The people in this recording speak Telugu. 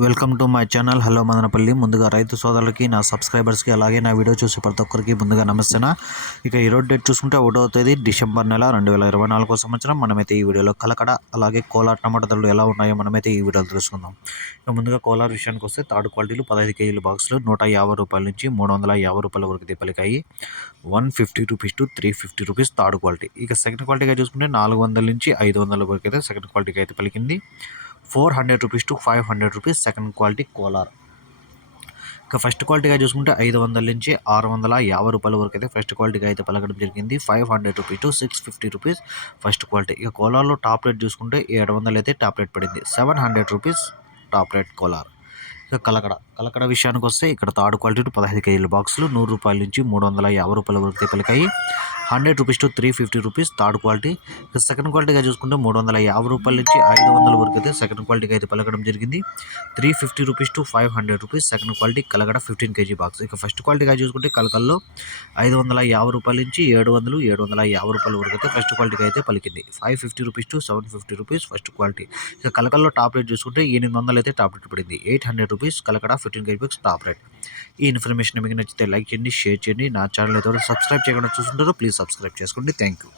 Welcome to my channel. Hello Madanapalle. ముందుగా రైతు సోదరులకి నా సబ్స్క్రైబర్స్కి అలాగే నా వీడియో చూసే ప్రతి ఒక్కరికి ముందుగా నమస్తేనా? ఇక ఈరోజు డేట్ చూసుకుంటే ఒకటో తేదీ డిసెంబర్ నెల రెండు వేల ఇరవై నాలుగో సంవత్సరం. మనమైతే ఈ వీడియోలో కలకడ అలాగే కోలార్ టమాటా ధరలు ఎలా ఉన్నాయో మనమైతే ఈ వీడియోలో తెలుసుకుందాం. ఇక ముందుగా కోలార్ విషయానికి వస్తే థర్డ్ క్వాలిటీలు పదహైదు కేజీల బాక్సులు నూట యాభై రూపాయల నుంచి మూడు వందల యాభై రూపాయల వరకు దీపలికాయి. One fifty rupees to three fifty rupees third quality. ఇక సెకండ్ క్వాలిటీగా చూసుకుంటే నాలుగు వందల నుంచి ఐదు వందల వరకు అయితే సెకండ్ క్వాలిటీకి అయితే పలికింది. Four hundred rupees to five hundred rupees second quality Kolar. ఇక ఫస్ట్ క్వాలిటీగా చూసుకుంటే ఐదు వందల నుంచి ఆరు వందల యాభై రూపాయల వరకు అయితే ఫస్ట్ క్వాలిటీగా అయితే పలకడం జరిగింది. Five hundred rupees to six fifty rupees first quality ఇక కోలార్లో టాప్ రేట్ చూసుకుంటే ఏడు వందలు అయితే టాప్ రేట్ పడింది. Seven hundred rupees top rate Kolar. ఇక కలకడ. కలకడ విషయానికి వస్తే ఇక్కడ థర్డ్ క్వాలిటీ టు పదహైదు కేజీల బాక్సులు నూరు రూపాయల నుంచి మూడు వందల యాభై రూపాయల వరకు అయితే పలికాయి. Hundred rupees to three fifty rupees third quality. Second క్వాలిటీగా చూసుకుంటే మూడు వందల యాభై రూపాయల నుంచి ఐదు వందల వరకు అయితే సెకండ్ క్వాలిటీకి అయితే పలకడం జరిగింది. Three fifty rupees to five hundred rupees second quality Kalakada fifteen KG box. ఇక ఫస్ట్ క్వాలిటీగా చూసుకుంటే కలకల్లో ఐదు వందల యాభై రూపాయల నుంచి ఏడు వందలు ఏడు వందల యాభై రూపాయల వరకు అయితే ఫస్ట్ క్వాలిటీకి అయితే పలికింది. Five fifty rupees to seven fifty rupees first quality. ఇక కలకల్లో టాప్ రేట్ చూసుకుంటే ఎనిమిది వందలు అయితే టాప్ రేట్ పడింది. Eight hundred rupees Kalakada fifteen KG box top rate. ఈ ఇన్ఫర్మేషన్ మీకు నచ్చితే లైక్ చేయండి షేర్ చేయండి. నా ఛానల్ అయితే సబ్స్క్రైబ్ చేయకుండా చూస్తుంటారో ప్లీజ్ సబ్స్క్రైబ్ చేసుకోండి. Thank you.